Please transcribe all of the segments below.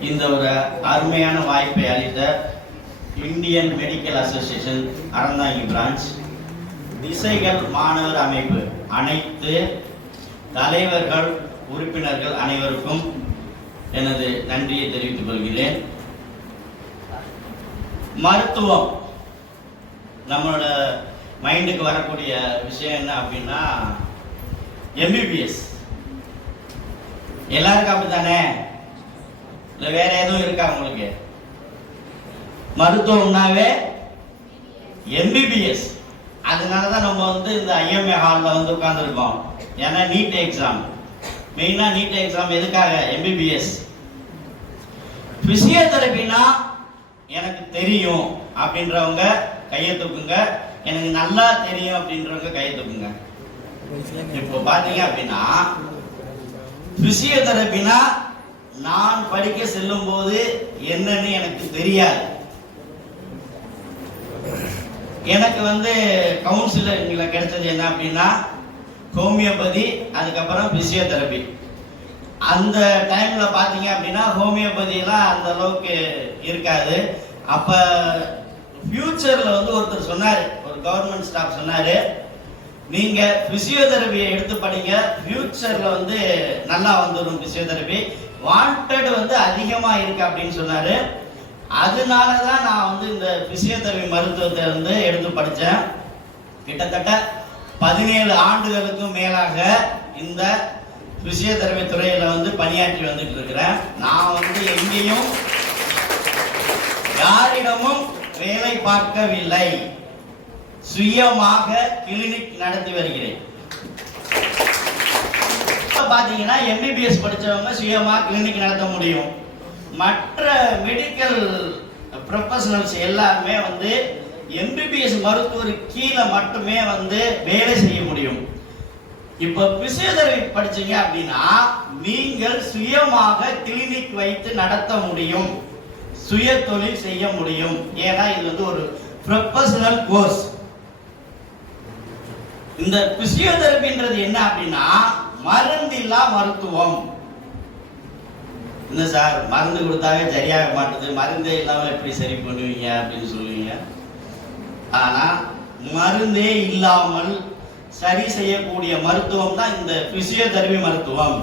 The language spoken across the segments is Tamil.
இந்த ஒரு அருமையான வாய்ப்பை அளித்த Indian medical association Aranthangi branch திசைகள் மாணவர் அமைப்பு அனைத்து தலைவர்கள் உறுப்பினர்கள் அனைவருக்கும் எனது நன்றியை தெரிவித்துக் கொள்கிறேன். மருத்துவம். நம்மளோட மைண்டுக்கு வரக்கூடிய விஷயம் என்ன அப்படின்னா எம்பிபிஎஸ் எல்லாருக்கும் அப்படித்தானே? இல்லை வேற எதுவும் இருக்கா உங்களுக்கு? மருத்துவம்னாவே எம்பிபிஎஸ் அதனால தான் நம்ம வந்து இந்த ஐஎம்ஏ ஹாலில் வந்து உட்காந்துருக்கோம் ஏன்னா நீட் எக்ஸாம் மெயினாக நீட் எக்ஸாம் எதுக்காக? எம்பிபிஎஸ் பிசியோதெரபினா எனக்கு தெரியும் அப்படின்றவங்க கையை தூக்குங்க. எனக்கு நல்லா தெரியும் அப்படின்றவங்க கையை தூக்குங்க. இப்போ பாத்தீங்க அப்படின்னா பிசியோதெரபினா நான் படிக்க செல்லும் போது என்னன்னு எனக்கு தெரியாது. எனக்கு வந்து கவுன்சிலர்ல கிடைச்சது என்ன அப்படின்னா ஹோமியோபதி அதுக்கப்புறம் பிசியோதெரபி அந்த டைம்ல பாத்தீங்க அப்படின்னா ஹோமியோபதியெல்லாம் அந்த அளவுக்கு இருக்காது. அப்ப ஃபியூச்சர்ல வந்து ஒருத்தர் சொன்னாரு ஒரு கவர்மெண்ட் ஸ்டாஃப் சொன்னாரு நீங்க பிசியோதெரபியை எடுத்து படிங்க ஃபியூச்சர்ல வந்து நல்லா வந்துடும் பிசியோதெரபி வாண்டட் வந்து அதிகமா இருக்கு அப்படின்னு சொன்னாரு. அதனால தான் நான் வந்து இந்த பிசியோதெரபி மருத்துவத்தை வந்து எடுத்து படித்தேன் கிட்டத்தட்ட பதினேழு ஆண்டுகளுக்கும் மேலாக இந்த பிசியோதெரபி துறையில வந்து பணியாற்றி வந்துட்டு இருக்கிறேன். நான் வந்து எங்கேயும் யாரிடமும் வேலை பார்க்கவில்லை. சுயமாக கிளினிக் நடத்தி வருகிறேன். பார்த்தீங்கன்னா எம்பிபிஎஸ் படிச்சவங்க சுயமாக கிளினிக் நடத்த முடியும். மற்ற மெடிக்கல் ப்ரொஃபஷனல்ஸ் எல்லாருமே வந்து எம்பிபிஎஸ் மருத்துவர் கீழே மட்டுமே வந்து வேலை செய்ய முடியும். இப்போ பிசியோதெரபி படிச்சீங்க அப்படின்னா நீங்கள் சுயமாக கிளினிக் வைத்து நடத்த முடியும். சுய தொழில் செய்ய முடியும். ஏன்னா இது வந்து ஒரு ப்ரொஃபஷனல் கோர்ஸ் இந்த பிசியோதெரபின்றது என்ன அப்படின்னா மருந்தில்லா மருத்துவம். என்ன சார் மருந்து கொடுத்தாவே சரியாக மாட்டுது மருந்தே இல்லாமல் எப்படி சரி பண்ணுவீங்க அப்படின்னு சொல்லுவீங்க. ஆனா மருந்தே இல்லாமல் சரி செய்யக்கூடிய மருத்துவம் தான் இந்த பிசியோதெரபி மருத்துவம்.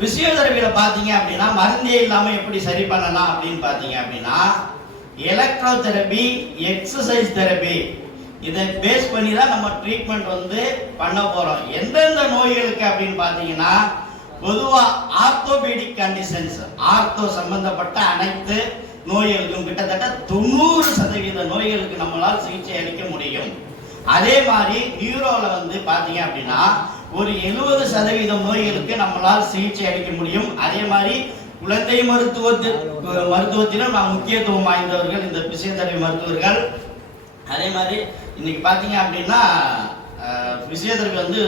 பிசியோதெரபியில பாத்தீங்க அப்படின்னா மருந்தே இல்லாம எப்படி சரி பண்ணலாம் அப்படின்னு பாத்தீங்க அப்படின்னா எலக்ட்ரோ தெரபி எக்ஸசைஸ் தெரபி இதை பேஸ் பண்ணி தான் நம்ம ட்ரீட்மெண்ட் வந்து பண்ண போறோம். எந்தெந்த நோய்களுக்கு அப்படின்னு பார்த்தீங்கன்னா பொதுவாக ஆர்த்தோபெடிக் கண்டிஷன்ஸ் ஆர்த்தோ சம்பந்தப்பட்ட அனைத்து நோய்களுக்கும் கிட்டத்தட்ட தொண்ணூறு சதவீத நோய்களுக்கு நம்மளால் சிகிச்சை அளிக்க முடியும். அதே மாதிரி நியூரோவில் வந்து பார்த்தீங்க அப்படின்னா ஒரு எழுபது சதவீதம் நோய்களுக்கு நம்மளால் சிகிச்சை அளிக்க முடியும். அதே மாதிரி குழந்தை மருத்துவத்தில் மருத்துவத்திலும் நாம் முக்கியத்துவம் வாய்ந்தவர்கள் இந்த பிசியோதெரபி மருத்துவர்கள். அதே மாதிரி இன்னைக்கு பாத்தீங்க அப்படின்னா பிசியோதெரபி வந்து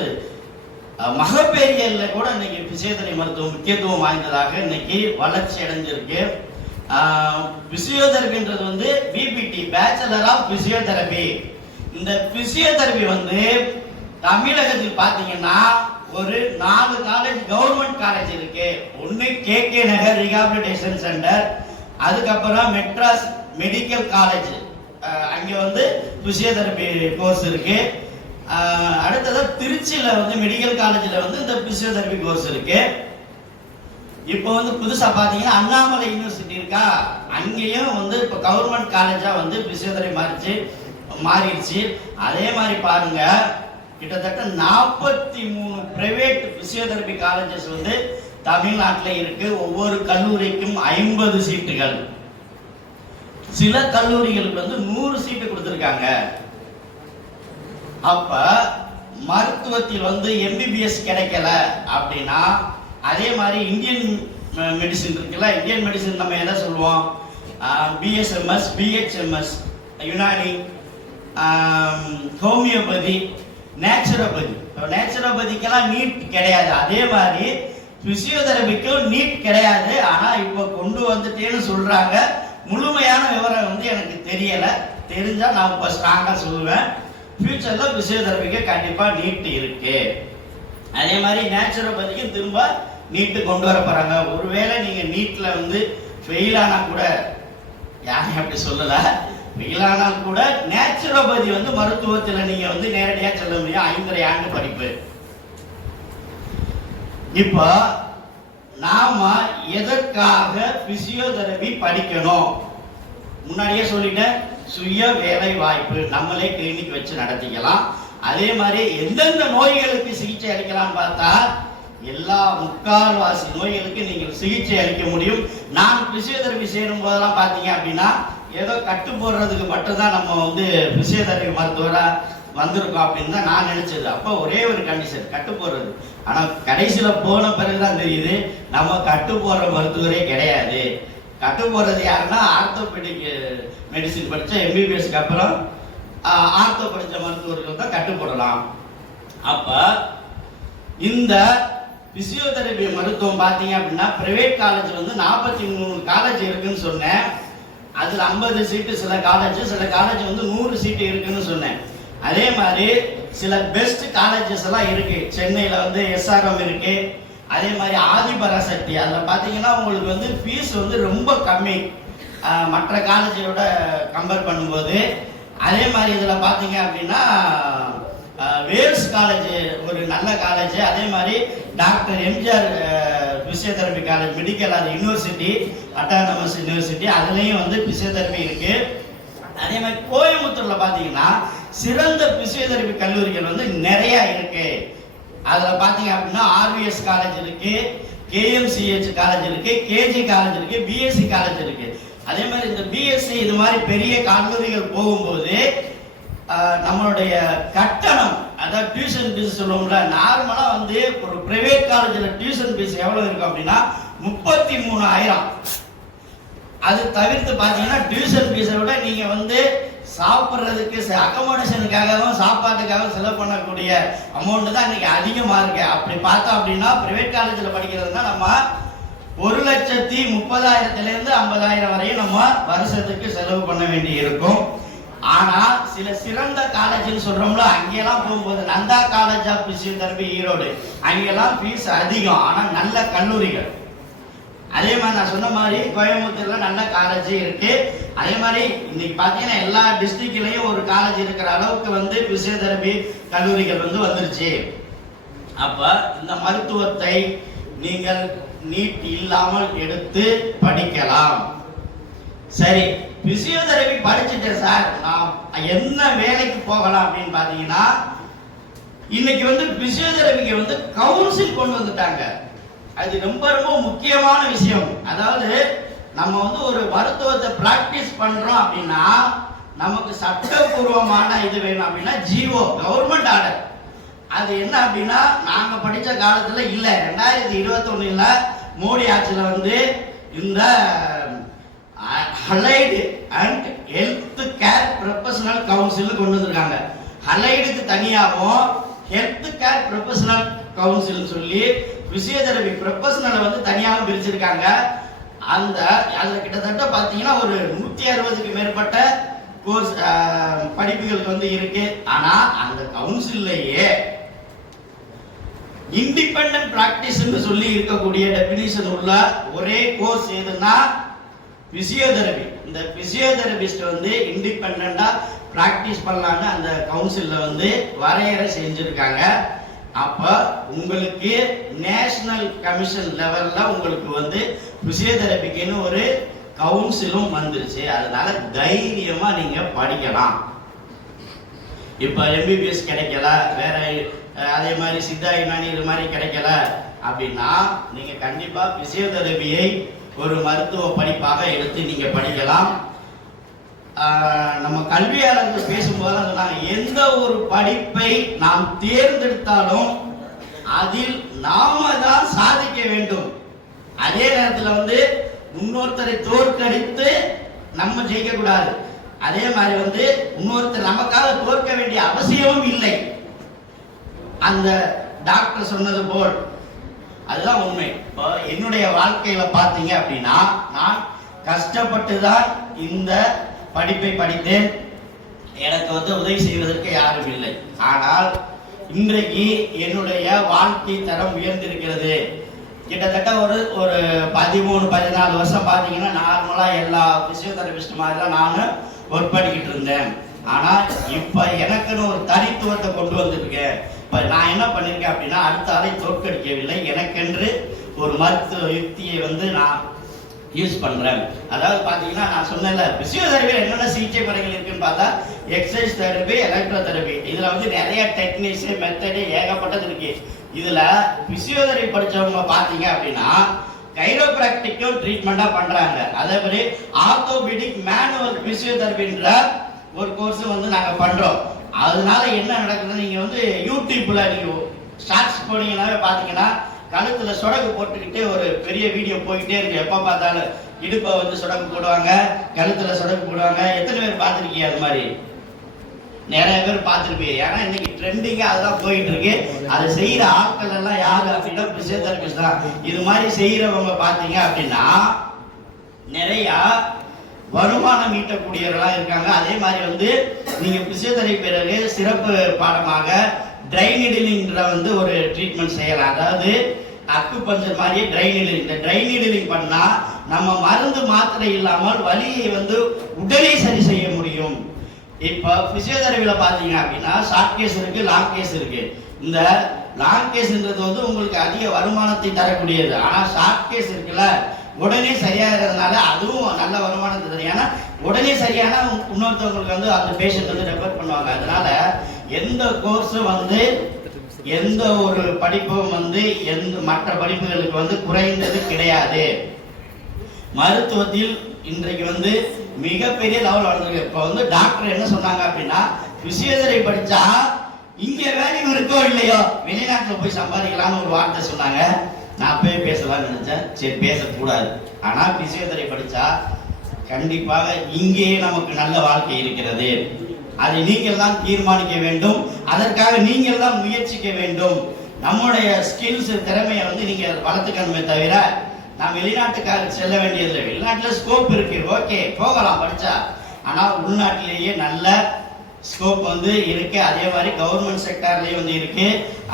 மகப்பேரியல்ல கூட இன்னைக்கு பிசியோதெரபி மருத்துவம் முக்கியத்துவம் வாய்ந்ததாக இன்னைக்கு வளர்ச்சி அடைஞ்சிருக்கு. பிசியோதெரபின்றது வந்து பிபிடி பேச்சலர் ஆஃப் பிசியோதெரபி இந்த பிசியோதெரபி வந்து தமிழகத்தில் பாத்தீங்கன்னா ஒரு நாலு காலேஜ் கவர்மெண்ட் காலேஜ் இருக்கு. ஒன்னு K K Nagar rehabilitation centre அதுக்கப்புறம் மெட்ராஸ் மெடிக்கல் காலேஜ் அங்கே வந்து பிசியோதெரபி கோர்ஸ் இருக்கு. அடுத்ததாக அடுத்தது வந்து மெடிக்கல் காலேஜில் வந்து இந்த பிசியோதெரபி கோர்ஸ் இருக்கு. இப்போ வந்து புதுசாக பார்த்தீங்கன்னா அண்ணாமலை யூனிவர்சிட்டி இருக்கா? அங்கேயும் வந்து இப்போ கவர்மெண்ட் காலேஜாக வந்து பிசியோதெரபி மாறிச்சு மாறிடுச்சு. அதே மாதிரி பாருங்க கிட்டத்தட்ட நாற்பத்தி மூணு பிரைவேட் பிசியோதெரபி காலேஜஸ் வந்து தமிழ்நாட்டில் இருக்கு. ஒவ்வொரு கல்லூரிக்கும் ஐம்பது சீட்டுகள் சில கல்லூரிகளுக்கு வந்து நூறு சீட்டு கொடுத்துருக்காங்க. அப்ப மருத்துவத்தில் வந்து எம்பிபிஎஸ் கிடைக்கல அப்படின்னா அதே மாதிரி இந்தியன் மெடிசின் இருக்குல்ல இந்தியன் மெடிசின் நம்ம எதை சொல்லுவோம்? BSMS BHMS Unani homeopathy naturopathy நேச்சுரோபதிக்கெல்லாம் NEET கிடையாது. அதே மாதிரி பிசியோதெரபிக்கும் நீட் கிடையாது. ஆனால் இப்போ கொண்டு வந்துட்டேன்னு சொல்றாங்க. முழுமையான விவரம் வந்து எனக்கு தெரியலை. தெரிஞ்சால் நான் இப்போ ஸ்ட்ராங்காக சொல்லுவேன். ஃப்யூச்சரில் பிசியோதெரபிக்கு கண்டிப்பாக நீட்டு இருக்கு. அதே மாதிரி நேச்சுரோபதிக்கும் திரும்ப நீட்டு கொண்டு வர போகிறாங்க ஒருவேளை நீங்கள் நீட்டில் வந்து ஃபெயில் ஆனால் கூட யாரையும் அப்படி சொல்லலை? ஃபெயில் ஆனால் கூட நேச்சுரோபதி வந்து மருத்துவத்தில் நீங்கள் வந்து நேரடியாக செல்ல முடியும். ஐந்தரை ஆண்டு படிப்பு. இப்போ நாம எதற்காக பிசியோதெரபி படிக்கணும்? முன்னாடியே சொல்லிட்டேன் சுய வேலை வாய்ப்பு நம்மளே கிளினிக் வச்சு நடத்திக்கலாம். அதே மாதிரி எந்தெந்த நோய்களுக்கு சிகிச்சை அளிக்கலாம்னு பார்த்தா எல்லா முக்கால்வாசி நோய்களுக்கு நீங்கள் சிகிச்சை அளிக்க முடியும். நான் பிசியோதெரபி செய்யும் போதெல்லாம் பார்த்தீங்க அப்படின்னா ஏதோ கட்டு போடுறதுக்கு மட்டும்தான் நம்ம வந்து பிசியோதெரபி மருத்துவராக வந்திருக்கோம் அப்படின்னு தான் நான் நினைச்சது. அப்போ ஒரே ஒரு கண்டிஷன் கட்டு போடுறது. ஆனா கடைசியில போன பிறகுதான் தெரியுது நம்ம கட்டு போடுற மருத்துவரே கிடையாது. கட்டு போடுறது யாருன்னா ஆர்த்தோபெடிக் மெடிசின் படிச்ச எம்பிபிஎஸ்க்கு அப்புறம் ஆர்த்தோ படிச்ச மருத்துவர்கள் தான் கட்டு போடலாம். அப்ப இந்த பிசியோதெரபி மருத்துவம் பார்த்தீங்க அப்படின்னா பிரைவேட் காலேஜ் வந்து நாற்பத்தி மூணு காலேஜ் இருக்குன்னு சொன்னேன். அதில் ஐம்பது சீட்டு சில காலேஜ் சில காலேஜ் வந்து நூறு சீட்டு இருக்குன்னு சொன்னேன். அதே மாதிரி சில பெஸ்ட் காலேஜஸ் எல்லாம் இருக்கு. சென்னையில வந்து எஸ்ஆர்எம் இருக்கு. அதே மாதிரி ஆதிபராசக்தி அதில் பார்த்தீங்கன்னா உங்களுக்கு வந்து ஃபீஸ் வந்து ரொம்ப கம்மி. மற்ற காலேஜோட கம்பேர் பண்ணும்போது. அதே மாதிரி இதில் பார்த்தீங்க அப்படின்னா வேல்ஸ் காலேஜ் ஒரு நல்ல காலேஜ் அதே மாதிரி doctor MGR physiotherapy college medical அது யூனிவர்சிட்டி அட்டானமஸ் யூனிவர்சிட்டி அதுலேயும் வந்து பிசியோதெரபி இருக்குது அதே மாதிரி கோயம்புத்தூரில் பார்த்தீங்கன்னா சிறந்த பிசியோதெரபி கல்லூரிகள் வந்து நிறைய இருக்கு. அதில் பார்த்தீங்க அப்படின்னா ஆர்விஎஸ் காலேஜ் இருக்கு கேஎம்சிஹெச் காலேஜ் இருக்கு கேஜி காலேஜ் இருக்கு பிஎஸ்சி காலேஜ் இருக்கு. அதே மாதிரி இந்த பிஎஸ்சி இது மாதிரி பெரிய கல்லூரிகள் போகும்போது நம்மளுடைய கட்டணம் அதாவது டியூஷன் ஃபீஸ் சொல்லுவோம்ல நார்மலாக வந்து ஒரு பிரைவேட் காலேஜில் டியூஷன் ஃபீஸ் எவ்வளோ இருக்கும் அப்படின்னா முப்பத்தி மூணாயிரம். அது தவிர்த்து பார்த்தீங்கன்னா டியூஷன் ஃபீஸை விட நீங்கள் வந்து சாப்பிட்றதுக்கு அக்கமடேஷனுக்காகவும் சாப்பாட்டுக்காகவும் செலவு பண்ணக்கூடிய அமௌண்ட் தான் இன்னைக்கு அதிகமாக இருக்கு. அப்படி பார்த்தோம் அப்படின்னா பிரைவேட் காலேஜில் படிக்கிறதுனா நம்ம ஒரு லட்சத்தி முப்பதாயிரத்துலேருந்து ஐம்பதாயிரம் வரையும் நம்ம வருஷத்துக்கு செலவு பண்ண வேண்டி இருக்கும் ஆனால் சில சிறந்த காலேஜ்னு சொல்கிறோம்ல அங்கெல்லாம் போகும்போது Nandha college of physiotherapy Erode. அங்கெல்லாம் ஃபீஸ் அதிகம். ஆனால் நல்ல கல்லூரிகள். அதே மாதிரி நான் சொன்ன மாதிரி கோயம்புத்தூர்ல நல்ல காலேஜ் இருக்கு. அதே மாதிரி இன்னைக்கு பார்த்தீங்கன்னா எல்லா டிஸ்ட்ரிக்ட்லயும் ஒரு காலேஜ் இருக்கிற அளவுக்கு வந்து பிசியோதெரபி கல்லூரிகள் வந்து வந்துருச்சு. அப்ப இந்த மருத்துவத்தை நீங்கள் நீட் இல்லாமல் எடுத்து படிக்கலாம். சரி பிசியோதெரபி படிச்சுட்டேன் சார் நான் என்ன வேலைக்கு போகலாம் அப்படின்னு பார்த்தீங்கன்னா இன்னைக்கு வந்து பிசியோதெரபிக்கு வந்து கவுன்சில் கொண்டு வந்துட்டாங்க. அது ரொம்ப ரொம்ப முக்கியமான விஷயம். அதாவது நம்ம வந்து ஒரு மருத்துவத்தை பிராக்டிஸ் பண்றோம் அப்படின்னா நமக்கு சட்டபூர்வமான இது வேணும் அப்படின்னா ஜிஓ கவர்மெண்ட் ஆர்டர் அது என்ன அப்படின்னா நாங்க படிச்ச காலத்துல இல்ல. ரெண்டாயிரத்தி இருபத்தொன்னில் மோடி ஆட்சியில வந்து இந்த allied and health care professional council கொண்டு வந்திருக்காங்க. அலைடுக்கு தனியாகவும் ஹெல்த் கேர் ப்ரொஃபஷனல் கவுன்சில் சொல்லி பிசியோதெரபி ப்ரொஃபஷனலை வந்து தனியாகவும் பிரிச்சிருக்காங்க. அந்த அதில் கிட்டத்தட்ட பார்த்தீங்கன்னா ஒரு நூற்றி அறுபதுக்கு மேற்பட்ட கோர்ஸ் படிப்புகளுக்கு வந்து இருக்கு. ஆனா அந்த கவுன்சில்லையே இண்டிபெண்டன்ட் பிராக்டிஸ்னு சொல்லி இருக்கக்கூடிய டெபினிஷன் உள்ள ஒரே கோர்ஸ் எதுனா பிசியோதெரபி இந்த பிசியோதெரபிஸ்ட் வந்து இண்டிபெண்டா பிராக்டிஸ் பண்ணலான்னு அந்த கவுன்சில்ல வந்து வரையறை செஞ்சிருக்காங்க. அப்ப உங்களுக்கு நேஷனல் கமிஷன் லெவல்ல உங்களுக்கு வந்து பிசியோதெரபிக்குன்னு ஒரு கவுன்சிலும் வந்துருச்சு. அதனால தைரியமா நீங்க படிக்கலாம். இப்போ எம்பிபிஎஸ் கிடைக்கல வேற அதே மாதிரி சித்தா யுனானி இது மாதிரி கிடைக்கல அப்படின்னா நீங்க கண்டிப்பா பிசியோதெரபியை ஒரு மருத்துவ படிப்பாக எடுத்து நீங்க படிக்கலாம். நம்ம கல்வியாளர்கள் பேசும்போது சொன்னாங்க எந்த ஒரு படிப்பை நாம் தேர்ந்தெடுத்தாலும் அதில் நாம தான் சாதிக்க வேண்டும். அதே நேரத்தில் வந்து இன்னொருத்தரை தோற்கடித்து நம்ம ஜெயிக்க கூடாது அதே மாதிரி வந்து இன்னொருத்தர் நமக்காக தோற்க வேண்டிய அவசியமும் இல்லை. அந்த டாக்டர் சொன்னது போல் அதுதான் உண்மை. இப்போ என்னுடைய வாழ்க்கையில பார்த்தீங்க அப்படின்னா நான் கஷ்டப்பட்டு தான் இந்த படிப்பை படித்தேன். எனக்கு வந்து உதவி செய்வதற்கு யாரும் இல்லை. ஆனால் இன்றைக்கு என்னுடைய வாழ்க்கை தரம் உயர்ந்திருக்கிறது. கிட்டத்தட்ட ஒரு ஒரு பதிமூணு பதினாலு வருஷம் பார்த்தீங்கன்னா நார்மலாக எல்லா பிசியோதெரபிஸ்ட் மாதிரிலாம் நான் நானும் ஒர்க் பண்ணிக்கிட்டு இருந்தேன். ஆனால் இப்போ எனக்குன்னு ஒரு தனித்துவத்தை கொண்டு வந்திருக்கேன். இப்போ நான் என்ன பண்ணியிருக்கேன் அப்படின்னா அடுத்த ஆளை தோற்கடிக்கவில்லை. எனக்கென்று ஒரு மருத்துவ யுக்தியை வந்து நான் யூஸ் பண்ணுறேன் அதாவது பார்த்தீங்கன்னா நான் சொன்னேன்ல பிசியோதெரபியில் என்னென்ன சிகிச்சை முறைகள் இருக்குன்னு பார்த்தா எக்ஸசைஸ் தெரபி எலக்ட்ரோ தெரபி இதில் வந்து நிறைய டெக்னிக்ஸு மெத்தடு ஏகப்பட்டது இருக்கு. இதில் பிசியோதெரபி படித்தவங்க பார்த்தீங்க அப்படின்னா கைரோபிராக்டிக்கும் ட்ரீட்மெண்ட்டாக பண்ணுறாங்க அதே மாதிரி ஆர்த்தோபெடிக் மேனுவல் பிசியோதெரபின்ற ஒரு கோர்ஸும் வந்து நாங்கள் பண்ணுறோம் அதனால என்ன நடக்குதுன்னு நீங்கள் வந்து யூடியூப்பில் நீங்கள் ஷார்ட்ஸ் போனீங்கன்னாவே பார்த்தீங்கன்னா கழுத்துல சொடகு போட்டுக்கிட்டே ஒரு பெரிய வீடியோ போயிட்டே இருக்கு. எப்ப பார்த்தாலும் இடுப்பை வந்து சொடகு போடுவாங்க கழுத்துல சொடகு போடுவாங்க. எத்தனை பேர் பார்த்துருக்கீங்க அது மாதிரி? நிறைய பேர் பார்த்துருப்பீங்க. ஏன்னா இன்னைக்கு ட்ரெண்டிங்கா அதெல்லாம் போயிட்டு இருக்கு. அதை செய்யற ஆட்கள் எல்லாம் யாரு அப்படின்னா பிசியோதெரபிஸ்ட் தான். இது மாதிரி செய்யறவங்க பார்த்தீங்க அப்படின்னா நிறைய வருமானம் ஈட்டக்கூடியவர்களா இருக்காங்க. அதே மாதிரி வந்து நீங்க பிசியோதெரபி பிறகு சிறப்பு பாடமாக ட்ரைனிடலிங்கிற வந்து ஒரு ட்ரீட்மெண்ட் செய்யலாம். அதாவது அக்கு பஞ்சர் மாதிரியே ட்ரைனிடலிங் இந்த ட்ரைனிடலிங் பண்ணால் நம்ம மருந்து மாத்திரை இல்லாமல் வலியை வந்து உடனே சரி செய்ய முடியும். இப்போ பிசியோதெரபியில் பார்த்தீங்க அப்படின்னா ஷார்ட் கேஸ் இருக்குது லாங் கேஸ் இருக்குது இந்த லாங் கேஸ்ன்றது வந்து உங்களுக்கு அதிக வருமானத்தை தரக்கூடியது. ஆனால் ஷார்ட் கேஸ் இருக்குல்ல உடனே சரியாகிறதுனால அதுவும் நல்ல வருமானம் தருது. ஏன்னா உடனே சரியான இன்னொருத்தவங்களுக்கு வந்து அந்த பேஷண்ட் வந்து ரெஃபர் பண்ணுவாங்க. அதனால எந்த கோர்ஸும் வந்து எந்த ஒரு படிப்பும் வந்து எந்த மற்ற படிப்புகளுக்கு வந்து குறைந்தது கிடையாது. மருத்துவத்தில் இன்றைக்கு வந்து மிகப்பெரிய லெவல் வளர்ந்துருக்கு. இப்போ வந்து டாக்டர் என்ன சொன்னாங்க அப்படின்னா பிசியோதெரபி படிச்சா இங்க வேலையும் இருக்கோ இல்லையோ வெளிநாட்டில் போய் சம்பாதிக்கலாம்னு ஒரு வார்த்தை சொன்னாங்க. நான் போய் பேசலாம்னு நினைச்சேன். சரி பேசக்கூடாது. ஆனால் பிசியோதரை படித்தா கண்டிப்பாக இங்கேயே நமக்கு நல்ல வாழ்க்கை இருக்கிறது. அதை நீங்கள் தான் தீர்மானிக்க வேண்டும். அதற்காக நீங்கள் தான் முயற்சிக்க வேண்டும். நம்முடைய ஸ்கில்ஸ் திறமையை வந்து நீங்கள் வளர்த்துக்கணுமே தவிர நான் வெளிநாட்டுக்காக செல்ல வேண்டியதில்லை. வெளிநாட்டில் ஸ்கோப் இருக்கு. ஓகே போகலாம் படிச்சா. ஆனால் உள்நாட்டிலேயே நல்ல ஸ்கோப் வந்து இருக்கு. அதே மாதிரி கவர்மெண்ட் செக்டார்லயும் வந்து இருக்கு.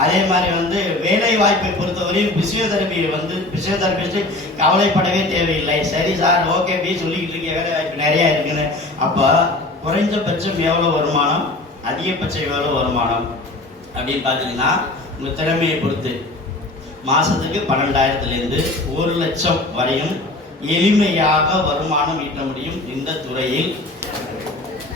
அதே மாதிரி வந்து வேலை வாய்ப்பை பொறுத்தவரையும் பிசியோதெரபி வந்து பிசியோதெரபிஸ்ட் கவலைப்படவே தேவையில்லை. சரி சார் ஓகே பி சொல்லிக்கிட்டு இருக்கீங்க. வேலை வாய்ப்பு நிறைய இருக்குன்னு. அப்போ குறைஞ்சபட்சம் எவ்வளோ வருமானம்? அதிகபட்சம் எவ்வளோ வருமானம்? அப்படின்னு பார்த்தீங்கன்னா உங்க திறமையை பொறுத்து. மாசத்துக்கு பன்னெண்டாயிரத்துலேருந்து ஒரு லட்சம் வரையும் எளிமையாக வருமானம் ஈட்ட முடியும் இந்த துறையில்.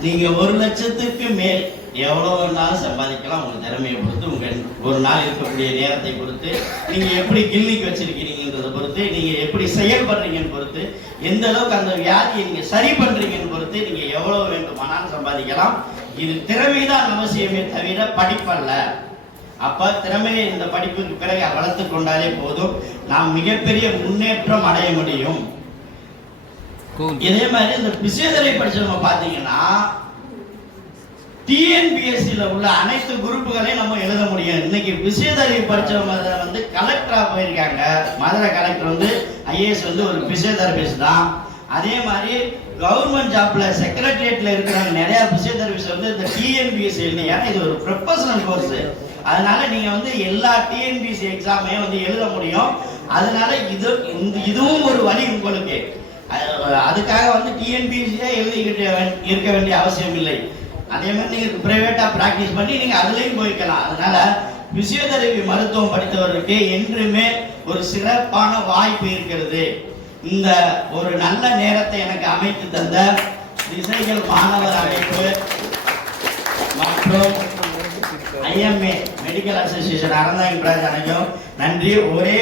நீங்க ஒரு லட்சத்துக்கு மேல் எவ்வளவு நாள் சம்பாதிக்கலாம் உங்க திறமையை பொறுத்து உங்க ஒரு நாள் இருக்கக்கூடிய நேரத்தை பொறுத்து நீங்க எப்படி கிளினிக் வச்சிருக்கிறீங்கன்றதை பொறுத்து நீங்க எப்படி செயல்படுறீங்கன்னு பொறுத்து எந்த அளவுக்கு அந்த வியாதியை நீங்க சரி பண்றீங்கன்னு பொறுத்து நீங்க எவ்வளவு வேண்டுமானாலும் சம்பாதிக்கலாம். இது திறமைதான் அவசியமே தவிர படிப்பல்ல. அப்ப திறமையை இந்த படிப்புக்கு பிறகு வளர்த்து கொண்டாலே போதும். நாம் மிகப்பெரிய முன்னேற்றம் அடைய முடியும். இதே மாதிரி இந்த பிசியோதெரபி படிச்சவங்க பார்த்தீங்கன்னா டிஎன்பிஎஸ்சியில் உள்ள அனைத்து குரூப்புகளையும் நம்ம எழுத முடியும். இன்னைக்கு பிசியோதெரபி படித்தவங்க வந்து கலெக்டராக போயிருக்காங்க. மதுரை கலெக்டர் வந்து ஐஏஎஸ் வந்து ஒரு பிசியோதெரபிஸ்ட் தான். அதே மாதிரி கவர்மெண்ட் ஜாப்ல செக்ரட்டரியேட்ல இருக்கிறவங்க நிறைய பிசியோதெரபிஸ்ட் வந்து இந்த டிஎன்பிஎஸ்சி எழுதி ஏன்னா இது ஒரு ப்ரொஃபஷனல் கோர்ஸ் அதனால நீங்க வந்து எல்லா டிஎன்பிஎஸ்சி எக்ஸாமையும் வந்து எழுத முடியும். அதனால இது இந்த இதுவும் ஒரு வழி உங்களுக்கு. அதுக்காக வந்து டிஎன்பிஎஸ்சியே எழுதிக்கிட்டு இருக்க வேண்டிய அவசியம் இல்லை அதே மாதிரி நீங்க பிரைவேட்டா பிராக்டிஸ் பண்ணி நீங்க அதுலயும் போய்க்கலாம். அதனால பிசியோதெரபி மருத்துவம் படித்தவர்களுக்கு என்றுமே ஒரு சிறப்பான வாய்ப்பு இருக்கிறது. இந்த ஒரு நல்ல நேரத்தை எனக்கு அமைத்து தந்த திசைகள் மாணவர் அமைப்பு மற்றும் IMA medical association Aranthangi branch நன்றி. ஒரே